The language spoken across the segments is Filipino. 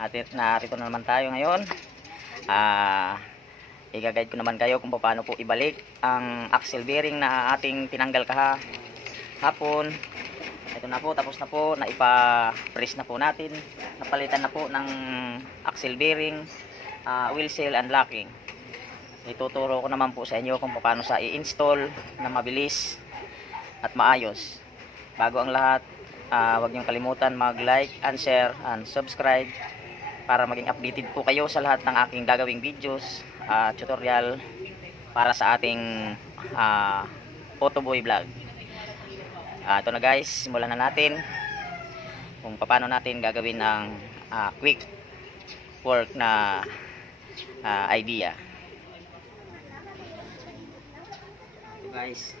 At narito na naman tayo ngayon. I-guide ko naman kayo kung paano po ibalik ang axle bearing na ating tinanggal kahapon. Ito na po, tapos na po, naipa-press na po natin. Napalitan na po ng axle bearing, wheel seal and locking. Ituturo ko naman po sa inyo kung paano sa i-install na mabilis at maayos. Bago ang lahat, huwag niyong kalimutan mag-like and share and subscribe para maging updated po kayo sa lahat ng aking gagawing videos, tutorial para sa ating Photoboy vlog. Ito na guys, simulan na natin kung paano natin gagawin ang quick work na idea. Ito guys,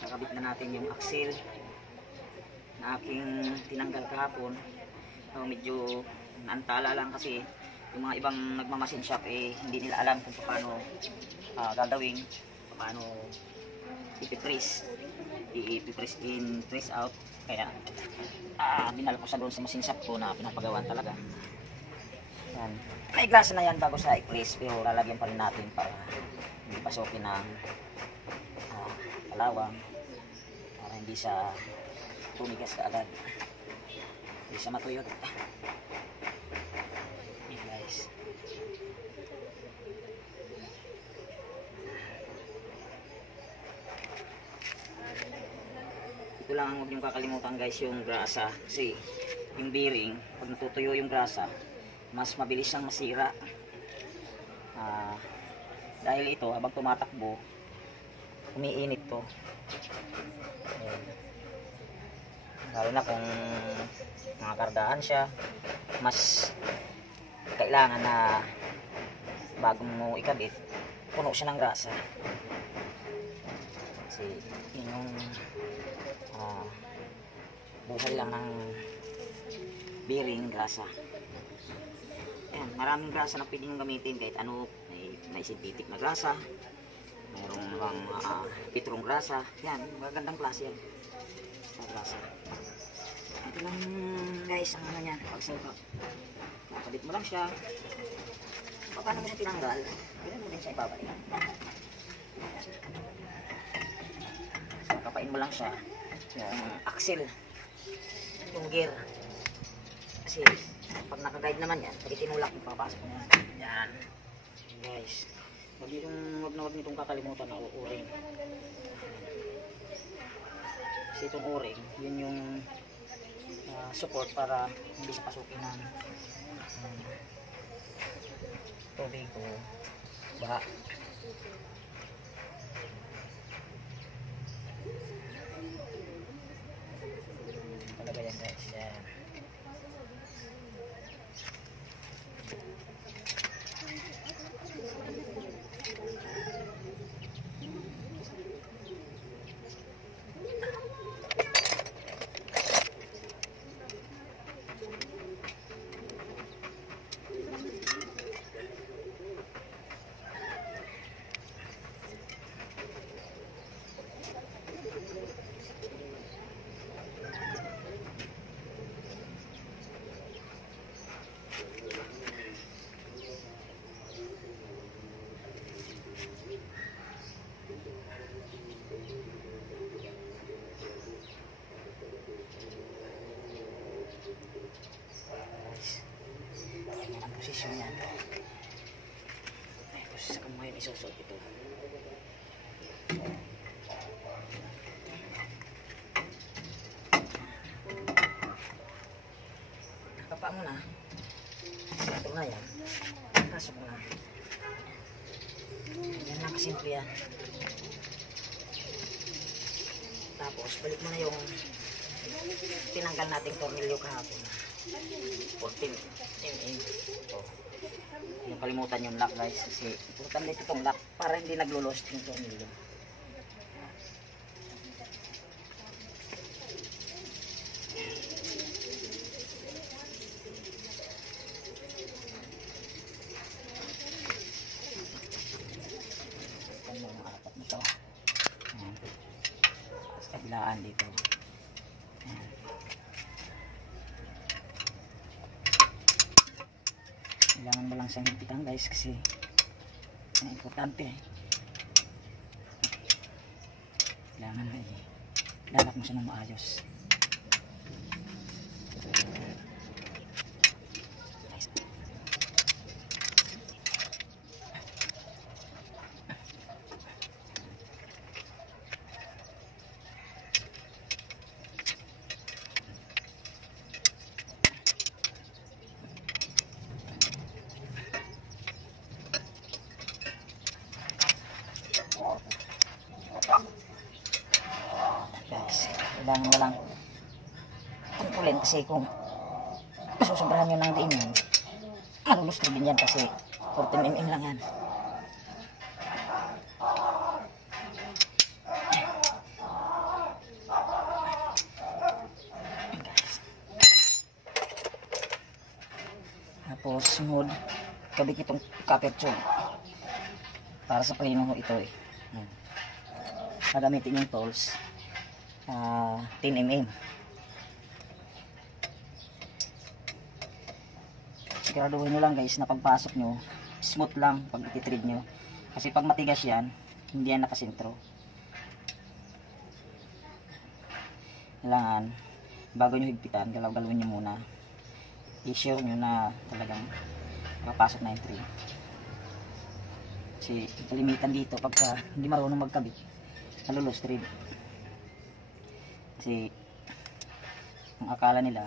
kakabit na natin yung axle na aking tinanggal kahapon. Medyo naantala lang kasi yung mga ibang nagmamasin shop hindi nila alam kung paano gagawin, paano ipipress in, press out. Kaya binala ko sa doon sa machine shop ko na pinapagawan talaga. Yan. May grasa na yan bago sa i-press, pero lalagyan pa rin natin para hindi pasukin ng kalawang, para hindi siya tumigas kaagad, hindi siya matuyot. Yan guys. Ito lang, huwag niyong kakalimutan guys yung grasa, kasi yung bearing pag natutuyo yung grasa mas mabilis siyang masira. Dahil ito habang tumatakbo umiinit to. Ayan. Lalo na kung nakakargaan siya, mas kailangan na bago mo ikabit puno siya ng grasa, kasi yun yung buhay lang ng bearing, grasa. Ayan, maraming grasa na pwedeng gamitin kahit ano. May synthetic na grasa, mayroong bang pitrong grasa. Yan, magandang klase yan sa grasa. Ito lang guys ang ano niyan, pagsalpa. Nakabit mo lang siya. Paano mo tinanggal, pwede mo din siya ibabalik. So kapain mo lang siya yung axle, yung gear, kasi pag nakaguide naman yan, pag itinulak yung papasok mo yan guys. Huwag nitong kakalimutan na o-ring, kasi itong o-ring yun yung support para hindi siya pasukin ng tubig o baha. Talaga yan guys. Yan. Posisyon yan. Tapos sa kamay isusot ito. Nakapa mo na. Ito na yan. Pasok mo na. Yan lang kasimple yan. Tapos balik mo na yung tinanggal nating tornilyo kahapon. 14 mm. Oh. Yung kalimutan yung lock guys, kasi importante itong lock para hindi naglo-lost yung tornilyo. Ito yung apat nito. Sa kabilaan dito. Ayan. kailangan siyang higpitan guys, kasi importante. Kailangan ay lalak mo siya ng maayos. Kailangan mo lang kontrolin, kasi kung masusobrahan nyo ng diin yan, malulustro din yan, kasi 14 mm lang yan. Tapos sunod, kabit itong copper tube para sa preno ito eh. Gagamitin yung tools 10 mm. Siguraduhin nyo lang guys na pagpasok nyo smooth lang pag ititread nyo, kasi pag matigas yan hindi yan nakasentro. Kailangan bago nyo higpitan, galaw-galawin nyo muna, i-sure nyo na talagang makapasok na yung thread, kasi kalimitan dito pagka hindi marunong magkabit nalulos thread. Kasi ang akala nila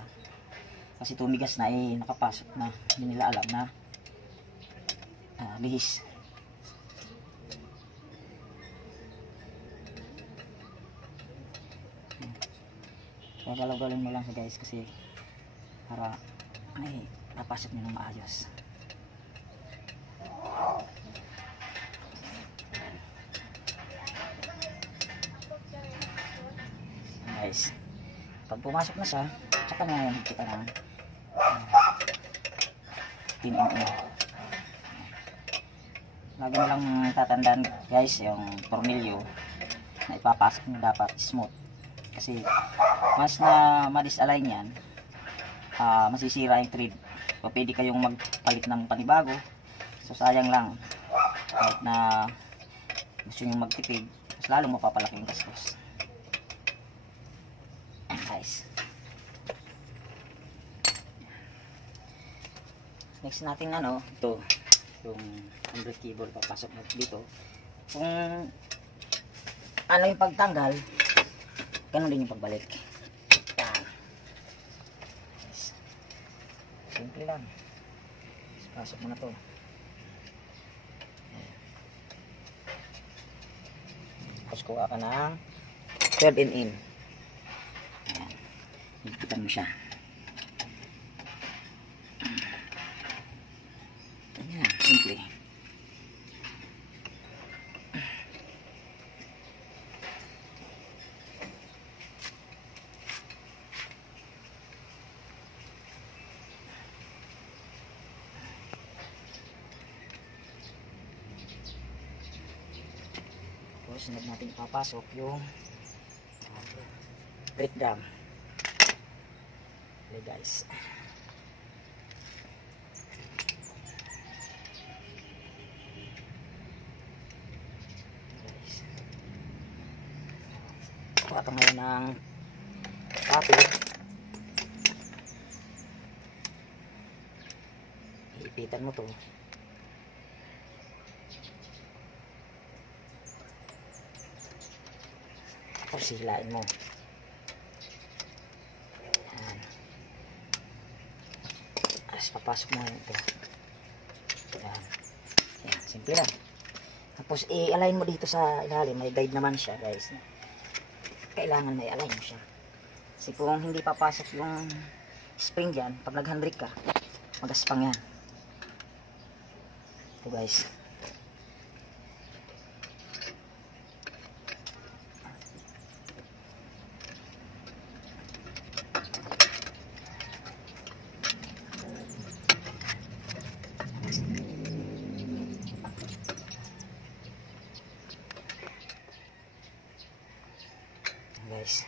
kasi tumigas na eh nakapasok na, hindi nila alam na bihis. Kaya galaw-galawin mo lang guys, kasi para ay napasok nyo ng maayos. Guys, pag pumasok na siya, tsaka na yan kita na 10 mm. Lagi mo lang tatandaan guys, yung tornilyo na ipapasok mo dapat smooth, kasi mas na ma-disalign yan, masisira yung thread. So pwede kayong magpalit ng panibago, so sayang lang, kahit na gusto nyo magtipid, mas lalong mapapalaki yung gastos. Guys, next natin ito yung handle cable, papasok natin dito. Kung ano yung pagtanggal, ganun din yung pagbalik. Yes. Simple lang, pasok mo na to. Tapos kuha ka ng 12 mm. Higpitan mo siya. Ayan, simple. Tapos sunod natin ipapasok yung breakdown. Okay guys, kuha ka ngayon ng papel, iipitan mo to, tapos hilain mo. Papasok mo ito. Ayan. Ayan, simple lang. Tapos i-align mo dito sa ilalim, may guide naman siya guys. Kailangan may align mo siya, kasi kung hindi papasok yung spring dyan, pag nag-handbrake ka, magaspang yan. Ito guys. Guys,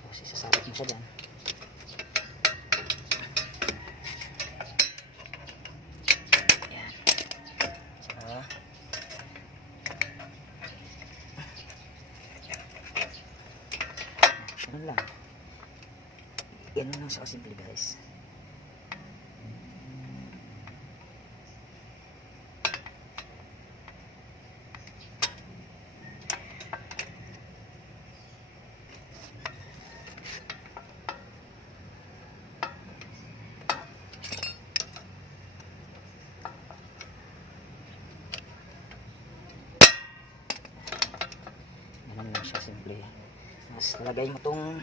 tapos isasabit mo siya dyan. Ganun lang. Ganun lang sa kasimple guys. Ganun lang siya simple. Mas lagay mo tong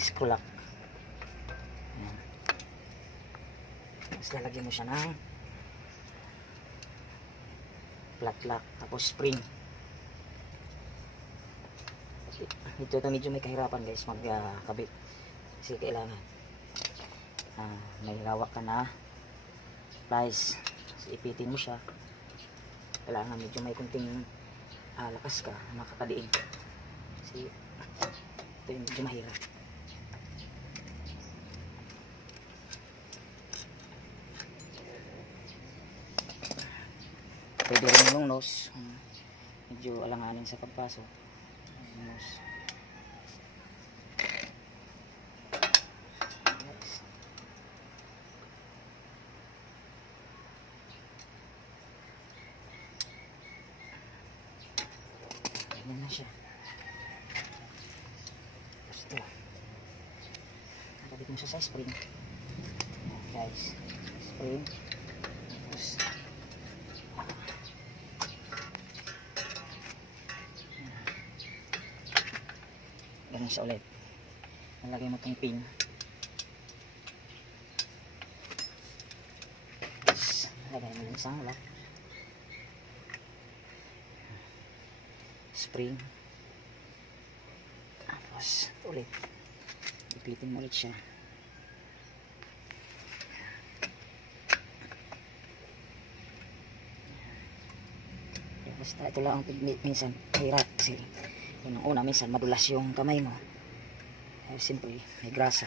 screw lock. Ayan. Tapos lalagyan mo siya ng flat lock tapos spring. Ito medyo may kahirapan guys magkabit kasi kailangan may hawak ka na plies. So, ipitin mo siya, kailangan medyo may kunting lakas ka makakadiin kasi ito yung medyo mahirap. Pwede rin yung nose, medyo alanganin sa pagpasok. Nose. Ganyan na siya. Tapos ito, nakabit mo siya sa spring. Ayan, guys, spring. Tapos ganun siya ulit. Nalagay mo itong pin. Tapos lagay mo yung isang lock. Spring. Tapos ulit ipitin mo ulit siya. Basta ito lang ang minsan hirap kasi yung una minsan madulas yung kamay mo. Siyempre may grasa.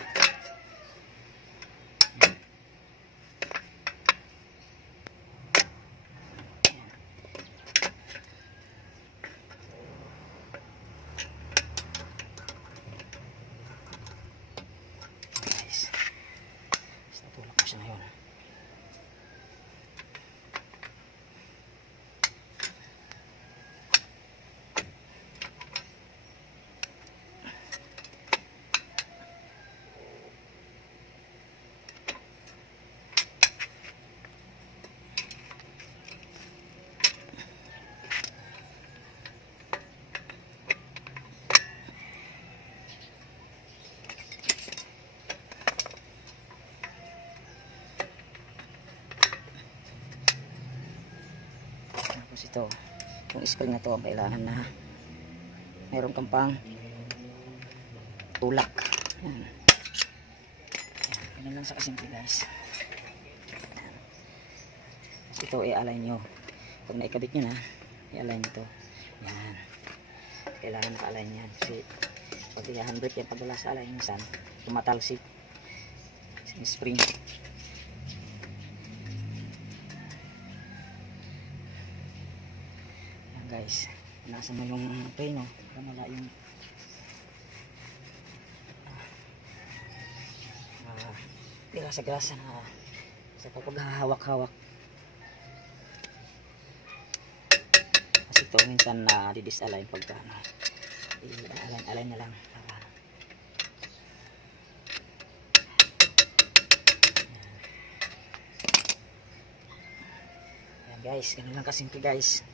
Tulak mo siya na yun. Tapos ito, yung spring na to ang kailangan na mayroon kang pang tulak. Yan. Ganun lang sa kasimple guys. Tapos ito i-align nyo. Pag naikabit nyo na, i-align nyo to. Yan. Kailangan naka-align yan. Kasi pag i-handbrake yan, pag wala sa align minsan, tumatalsik. Kasi spring. Guys, nasa mo yung preno para wala yung grasa na sa paghahawak-hawak. Kasi ito minsan na di-disalign pagka i-align na lang para yan guys, ganun lang kasimple guys.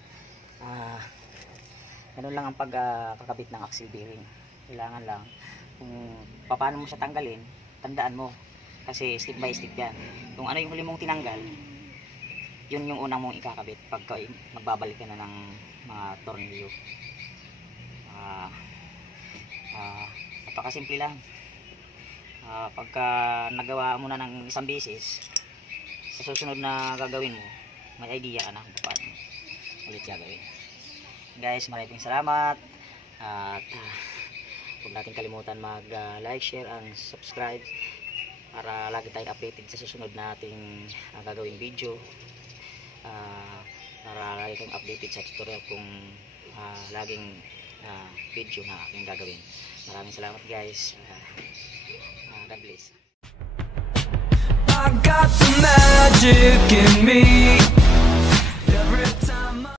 Ganun lang ang pagkakabit ng axle bearing. Kailangan lang kung paano mo siya tanggalin, tandaan mo kasi step by step yan. Kung ano yung huli mong tinanggal, yun yung unang mong ikakabit pagka magbabalik ka na ng mga tornilyo. Napakasimple lang. Pagka nagawa mo na ng isang beses, sa susunod na gagawin mo, may idea ka na kung paano ulit gagawin. Guys, maraming salamat at huwag natin kalimutan mag like, share and subscribe para lagi tayong updated sa susunod nating gagawing video. para lagi kang updated sa tutorial kung laging video na aking gagawin. Maraming salamat guys. God bless. I got the magic in me.